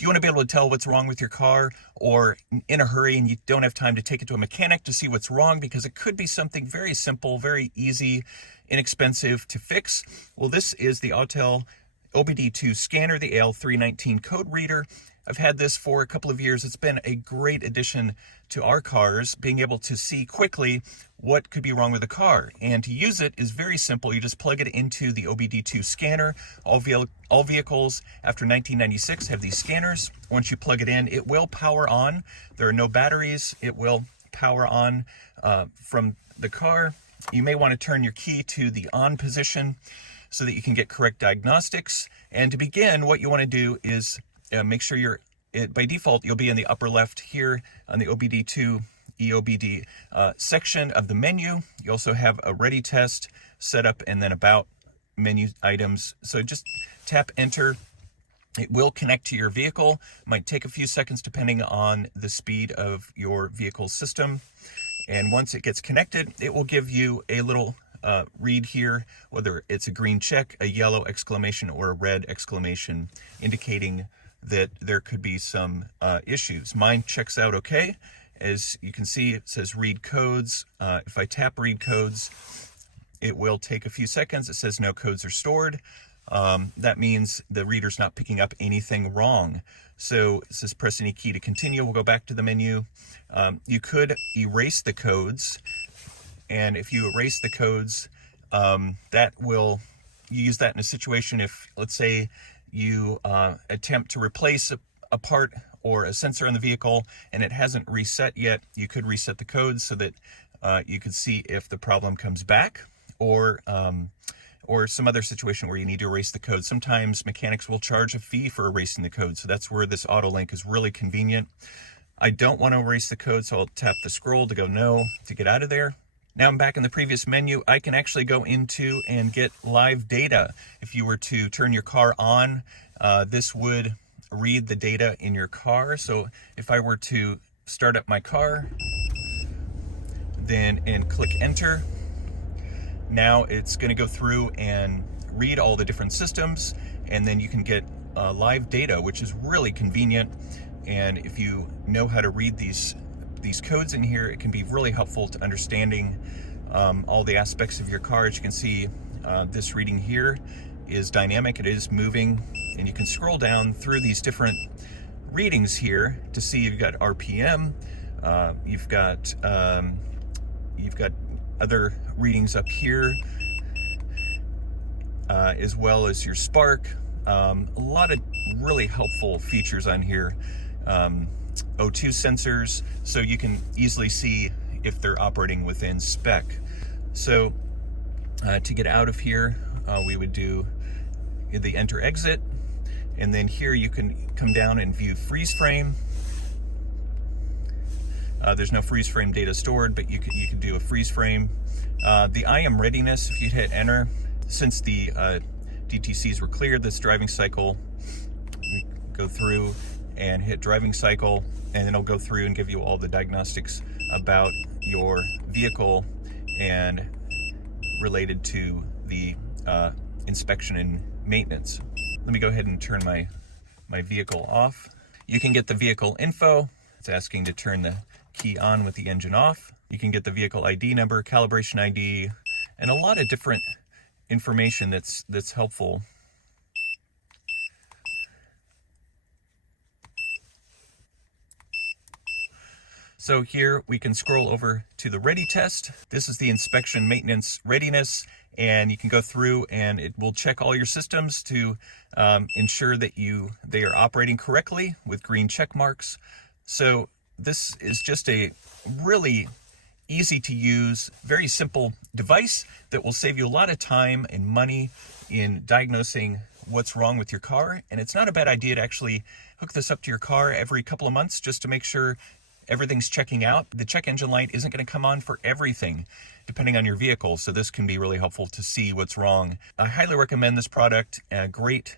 Do you want to be able to tell what's wrong with your car, or in a hurry and you don't have time to take it to a mechanic to see what's wrong because it could be something very simple, very easy, inexpensive to fix? Well, this is the Autel OBD2 scanner, the AL319 code reader. I've had this for a couple of years. It's been a great addition to our cars, being able to see quickly what could be wrong with the car. And to use it is very simple. You just plug it into the OBD2 scanner. All vehicles after 1996 have these scanners. Once you plug it in, it will power on. There are no batteries. It will power on from the car. You may want to turn your key to the on position so that you can get correct diagnostics. And to begin, what you want to do is make sure by default, you'll be in the upper left here on the OBD2 EOBD section of the menu. You also have a ready test, setup, and then about menu items. So just tap enter. It will connect to your vehicle. Might take a few seconds depending on the speed of your vehicle's system. And once it gets connected, it will give you a little read here, whether it's a green check, a yellow exclamation, or a red exclamation, indicating that there could be some issues. Mine checks out okay. As you can see, it says read codes. If I tap read codes, it will take a few seconds. It says no codes are stored. That means the reader's not picking up anything wrong. So it says press any key to continue. We'll go back to the menu. You could erase the codes. And if you erase the codes, you use that in a situation if, let's say, you attempt to replace a part or a sensor on the vehicle and it hasn't reset yet, you could reset the codes so that you could see if the problem comes back, or some other situation where you need to erase the code. Sometimes mechanics will charge a fee for erasing the code, so that's where this auto link is really convenient. I don't want to erase the code, so I'll tap the scroll to go no to get out of there. Now I'm back in the previous menu. I can actually go into and get live data. If you were to turn your car on, this would read the data in your car. So if I were to start up my car, and click enter, now it's going to go through and read all the different systems, and then you can get live data, which is really convenient. And if you know how to read these codes in here, it can be really helpful to understanding all the aspects of your car. As you can see, this reading here is dynamic. It is moving, and you can scroll down through these different readings here to see you've got RPM, you've got other readings up here, as well as your spark. A lot of really helpful features on here. O2 sensors, so you can easily see if they're operating within spec. So to get out of here, we would do the enter exit, and then here you can come down and view freeze frame. There's no freeze frame data stored, but you can do a freeze frame. The I am readiness, if you hit enter, since the DTCs were cleared, this driving cycle, we go through and hit driving cycle, and then it'll go through and give you all the diagnostics about your vehicle and related to the inspection and maintenance. Let me go ahead and turn my vehicle off. You can get the vehicle info. It's asking to turn the key on with the engine off. You can get the vehicle ID number, calibration ID, and a lot of different information that's helpful. So here we can scroll over to the ready test. This is the inspection, maintenance, readiness, and you can go through and it will check all your systems to ensure that they are operating correctly with green check marks. So this is just a really easy to use, very simple device that will save you a lot of time and money in diagnosing what's wrong with your car. And it's not a bad idea to actually hook this up to your car every couple of months just to make sure everything's checking out. The check engine light isn't going to come on for everything, depending on your vehicle. So this can be really helpful to see what's wrong. I highly recommend this product. A great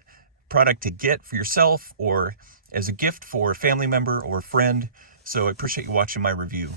product to get for yourself or as a gift for a family member or a friend. So I appreciate you watching my review.